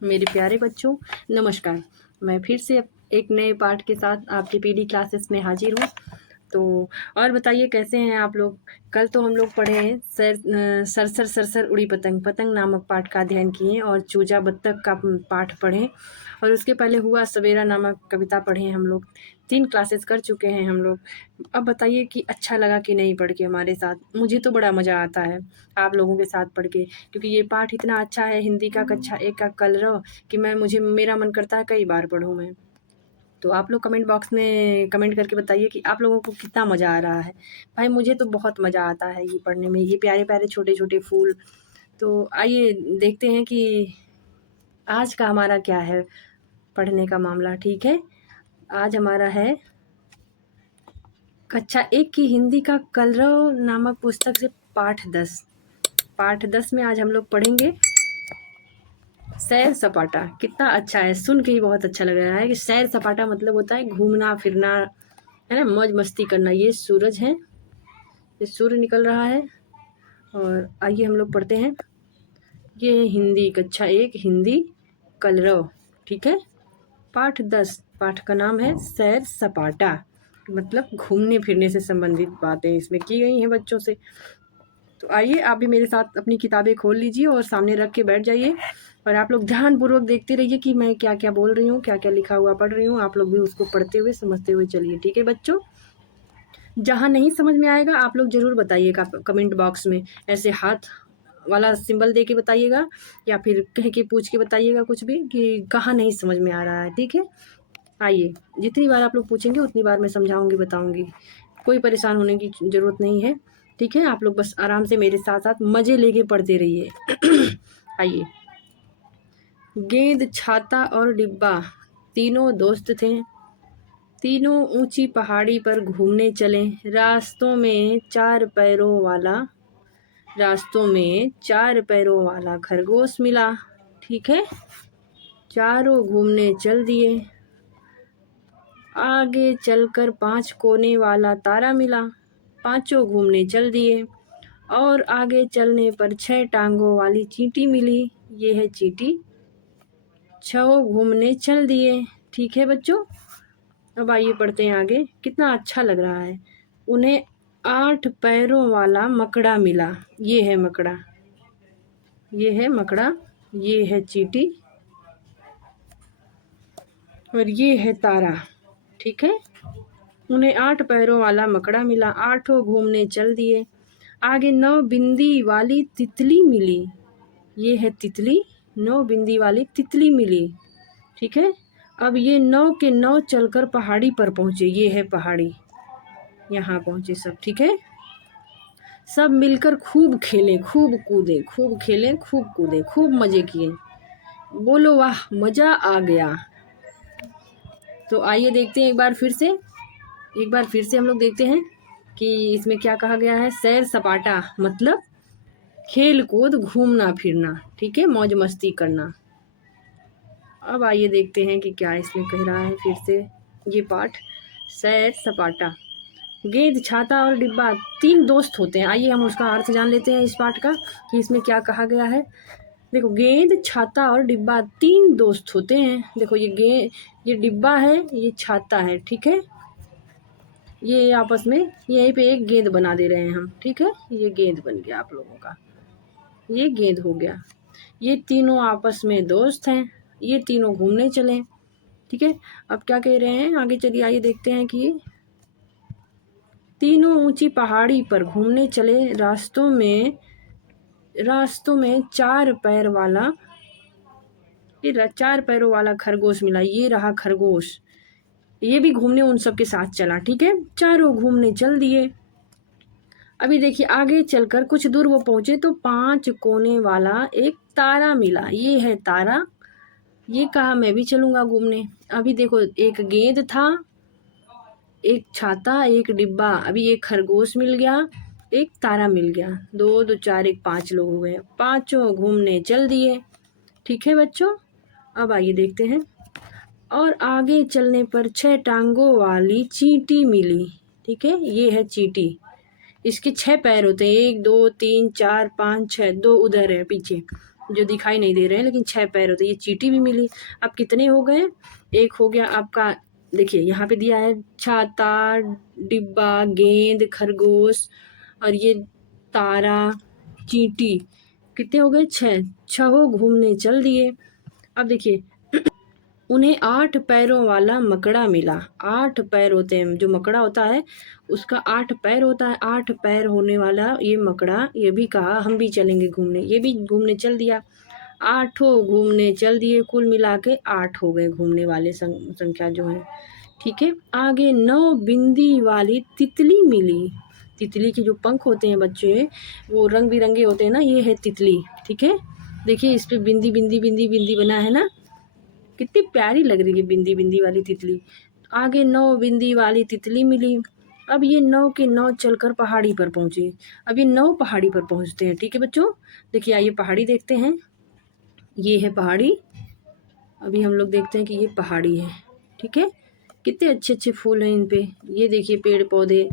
मेरे प्यारे बच्चों, नमस्कार। मैं फिर से एक नए पाठ के साथ आपकी पीडी क्लासेस में हाजिर हूँ। तो और बताइए कैसे हैं आप लोग। कल तो हम लोग पढ़े हैं सरसर सरसर उड़ी पतंग पतंग नामक पाठ का अध्ययन किए और चूजा बत्तख का पाठ पढ़े और उसके पहले हुआ सवेरा नामक कविता पढ़े हम लोग। 3 क्लासेस कर चुके हैं हम लोग। अब बताइए कि अच्छा लगा कि नहीं पढ़ के हमारे साथ। मुझे तो बड़ा मज़ा आता है आप लोगों के साथ पढ़ के, क्योंकि ये पाठ इतना अच्छा है हिंदी का कक्षा 1 का कलरव कि मेरा मन करता है कई बार पढ़ूँ मैं। तो आप लोग कमेंट बॉक्स में कमेंट करके बताइए कि आप लोगों को कितना मज़ा आ रहा है। भाई मुझे तो बहुत मज़ा आता है ये पढ़ने में, ये प्यारे-प्यारे छोटे-छोटे फूल। तो आइए देखते हैं कि आज का हमारा क्या है पढ़ने का मामला, ठीक है? आज हमारा है कक्षा 1 की हिंदी का कलरव नामक पुस्तक से पाठ 10। पाठ 10 में आज हम लोग पढ़ेंगे सैर सपाटा। कितना अच्छा है, सुन के ही बहुत अच्छा लग रहा है कि सैर सपाटा मतलब होता है घूमना फिरना, है ना, मौज मस्ती करना। ये सूरज है, ये सूर्य निकल रहा है। और आइए हम लोग पढ़ते हैं। ये हिंदी कक्षा 1 हिंदी कलरव, ठीक है। पाठ 10, पाठ का नाम है सैर सपाटा, मतलब घूमने फिरने से संबंधित बातें इसमें की गई हैं बच्चों से। तो आइए आप भी मेरे साथ अपनी किताबें खोल लीजिए और सामने रख के बैठ जाइए और आप लोग ध्यानपूर्वक देखते रहिए कि मैं क्या क्या बोल रही हूँ, क्या क्या लिखा हुआ पढ़ रही हूँ। आप लोग भी उसको पढ़ते हुए समझते हुए चलिए, ठीक है बच्चों। जहाँ नहीं समझ में आएगा आप लोग ज़रूर बताइएगा कमेंट बॉक्स में, ऐसे हाथ वाला सिंबल दे के बताइएगा या फिर कह के पूछ के बताइएगा कुछ भी कि कहाँ नहीं समझ में आ रहा है, ठीक है। आइए, जितनी बार आप लोग पूछेंगे उतनी बार मैं समझाऊंगी बताऊंगी, कोई परेशान होने की ज़रूरत नहीं है, ठीक है। आप लोग बस आराम से मेरे साथ साथ मज़े लेके पढ़ते रहिए। आइए। गेंद छाता और डिब्बा तीनों दोस्त थे। तीनों ऊंची पहाड़ी पर घूमने चले। रास्तों में चार पैरों वाला खरगोश मिला, ठीक है। चारों घूमने चल दिए। आगे चलकर 5 कोने वाला तारा मिला। पांचों घूमने चल दिए और आगे चलने पर 6 टांगों वाली चींटी मिली। ये है चींटी। 6 घूमने चल दिए, ठीक है बच्चों। अब आइए पढ़ते हैं आगे। कितना अच्छा लग रहा है। उन्हें 8 पैरों वाला मकड़ा मिला। ये है मकड़ा, ये है मकड़ा, ये है चींटी और ये है तारा, ठीक है। उन्हें 8 पैरों वाला मकड़ा मिला। 8 घूमने चल दिए। आगे 9 बिंदी वाली तितली मिली। ये है तितली, 9 बिंदी वाली तितली मिली, ठीक है। अब ये 9 के 9 चलकर पहाड़ी पर पहुँचे। ये है पहाड़ी, यहाँ पहुँचे सब, ठीक है। सब मिलकर खूब खेले, खूब कूदे, खूब खेले, खूब कूदे, खूब मज़े किए। बोलो वाह, मज़ा आ गया। तो आइए देखते हैं एक बार फिर से हम लोग देखते हैं कि इसमें क्या कहा गया है। सैर सपाटा मतलब खेल कूद घूमना फिरना, ठीक है, मौज मस्ती करना। अब आइए देखते हैं कि क्या इसमें कह रहा है फिर से ये पाठ। सैर सपाटा। गेंद छाता और डिब्बा 3 दोस्त होते हैं। आइए हम उसका अर्थ जान लेते हैं इस पाठ का कि इसमें क्या कहा गया है। देखो, गेंद छाता और डिब्बा 3 दोस्त होते हैं। देखो ये डिब्बा है, ये छाता है, ठीक है। ये आपस में यहीं पे एक गेंद बना दे रहे हैं हम, ठीक है। ये गेंद बन गया आप लोगों का, ये गेंद हो गया। ये तीनों आपस में दोस्त हैं। ये तीनों घूमने चले, ठीक है। अब क्या कह रहे हैं आगे, चलिए आइए देखते हैं कि तीनों ऊंची पहाड़ी पर घूमने चले। रास्तों में 4 पैरों वाला खरगोश मिला। ये रहा खरगोश, ये भी घूमने उन सब के साथ चला, ठीक है। चारों घूमने चल दिए। अभी देखिए आगे चलकर कुछ दूर वो पहुंचे तो 5 कोने वाला एक तारा मिला। ये है तारा। ये कहा मैं भी चलूंगा घूमने। अभी देखो, एक गेंद था, एक छाता, एक डिब्बा, अभी एक खरगोश मिल गया, एक तारा मिल गया। 2 2 4 1 5 लोग हो गए। पांचों घूमने चल दिए, ठीक है बच्चों। अब आइए देखते हैं। और आगे चलने पर 6 टांगों वाली चींटी मिली, ठीक है। ये है चींटी। इसके 6 पैर होते हैं, 1 2 3 4 5 6, 2 उधर है पीछे। जो दिखाई नहीं दे रहे हैं, लेकिन 6 पैर होते हैं। ये चींटी भी मिली। अब कितने हो गए? एक हो गया आपका, देखिए यहाँ पे दिया है छाता, डिब्बा, गेंद, खरगोश और ये तारा, चींटी। कितने हो गए? 6। 6 घूमने चल दिए। अब देखिए, उन्हें 8 पैरों वाला मकड़ा मिला। 8 पैर होते हैं, जो मकड़ा होता है उसका 8 पैर होता है। 8 पैर होने वाला ये मकड़ा, ये भी कहा हम भी चलेंगे घूमने, ये भी घूमने चल दिया। 8 घूमने चल दिए, कुल मिला के 8 हो गए घूमने वाले संख्या जो है। ठीक है, आगे 9 बिंदी वाली तितली मिली। तितली के जो पंख होते हैं बच्चे, वो रंग बिरंगे होते हैं ना, ये है तितली। ठीक है, देखिए इस पे बिंदी बिंदी बिंदी बिंदी बना है ना, कितनी प्यारी लग रही है बिंदी बिंदी वाली तितली। आगे 9 बिंदी वाली तितली मिली। अब ये 9 के 9 चलकर पहाड़ी पर पहुंचे। अब ये 9 पहाड़ी पर पहुंचते हैं। ठीक है बच्चों, देखिए आइए पहाड़ी देखते हैं। ये है पहाड़ी। अभी हम लोग देखते हैं कि ये पहाड़ी है। ठीक है, कितने अच्छे अच्छे फूल हैं इन पे। ये देखिए पेड़ पौधे।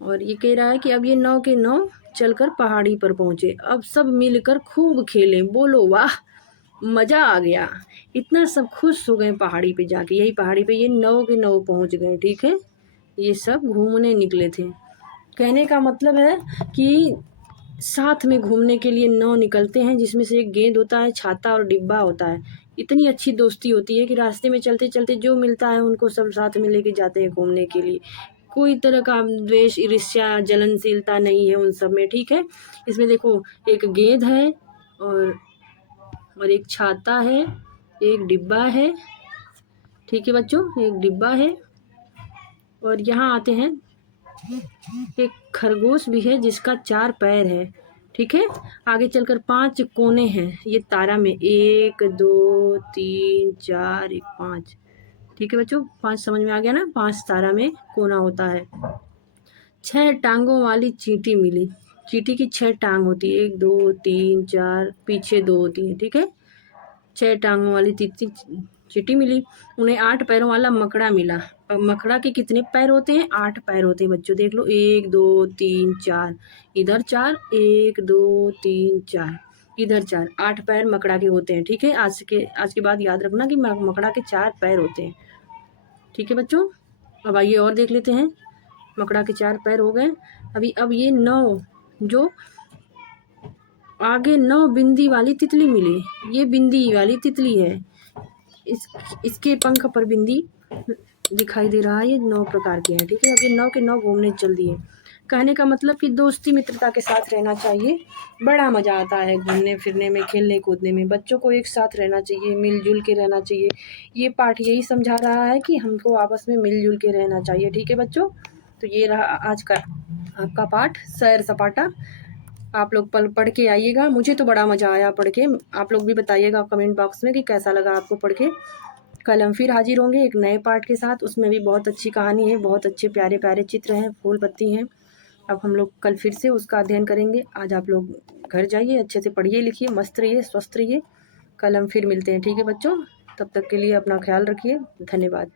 और ये कह रहा है कि अब ये 9 के 9 चलकर पहाड़ी पर पहुंचे। अब सब मिलकर खूब खेलें। बोलो वाह, मज़ा आ गया। इतना सब खुश हो गए पहाड़ी पे जाके। यही पहाड़ी पे ये 9 के 9 पहुंच गए। ठीक है, ये सब घूमने निकले थे। कहने का मतलब है कि साथ में घूमने के लिए 9 निकलते हैं, जिसमें से एक गेंद होता है, छाता और डिब्बा होता है। इतनी अच्छी दोस्ती होती है कि रास्ते में चलते चलते जो मिलता है उनको सब साथ में लेके जाते हैं घूमने के लिए। कोई तरह का द्वेष, ईर्ष्या, जलनशीलता नहीं है उन सब में। ठीक है, इसमें देखो एक गेंद है और एक छाता है, एक डिब्बा है। ठीक है बच्चों, एक डिब्बा है। और यहाँ आते हैं, एक खरगोश भी है जिसका 4 पैर है। ठीक है, आगे चलकर 5 कोने हैं ये तारा में, 1 2 3 4 1 5। ठीक है बच्चों, 5 समझ में आ गया ना, 5 तारा में कोना होता है। 6 टांगों वाली चींटी मिली। चींटी की 6 टांग होती है, 1 2 3 4, पीछे 2 होती है। ठीक है, 6 टांगों वाली चींटी मिली। उन्हें 8 पैरों वाला मकड़ा मिला। अब मकड़ा के कितने पैर होते हैं? 8 पैर होते हैं बच्चों, देख लो, 1 2 3 4, इधर 4, 1 2 3 4, इधर 4, 8 पैर मकड़ा के होते हैं। ठीक है, आज के बाद याद रखना कि मकड़ा के 4 पैर होते हैं। ठीक है बच्चों, अब आइए और देख लेते हैं। मकड़ा के 4 पैर हो गए। अब ये 9 जो आगे 9 बिंदी वाली तितली मिली। ये बिंदी वाली तितली है। इसके पंख पर बिंदी दिखाई दे रहा है। ये 9 प्रकार के हैं। ठीक है, अब ये 9 के 9 घूमने चल दिए। कहने का मतलब कि दोस्ती मित्रता के साथ रहना चाहिए। बड़ा मज़ा आता है घूमने फिरने में, खेलने कूदने में। बच्चों को एक साथ रहना चाहिए, मिलजुल के रहना चाहिए। ये पाठ यही समझा रहा है कि हमको आपस में मिलजुल के रहना चाहिए। ठीक है बच्चों, तो ये रहा आज का आपका पाठ, सैर सपाटा। आप लोग पढ़ के आइएगा। मुझे तो बड़ा मज़ा आया पढ़ के। आप लोग भी बताइएगा कमेंट बॉक्स में कि कैसा लगा आपको पढ़ के। कल हम फिर हाजिर होंगे एक नए पार्ट के साथ। उसमें भी बहुत अच्छी कहानी है, बहुत अच्छे प्यारे प्यारे चित्र हैं, फूल पत्ती हैं। अब हम लोग कल फिर से उसका अध्ययन करेंगे। आज आप लोग घर जाइए, अच्छे से पढ़िए लिखिए, मस्त रहिए, स्वस्थ रहिए। कल हम फिर मिलते हैं। ठीक है बच्चों, तब तक के लिए अपना ख्याल रखिए। धन्यवाद।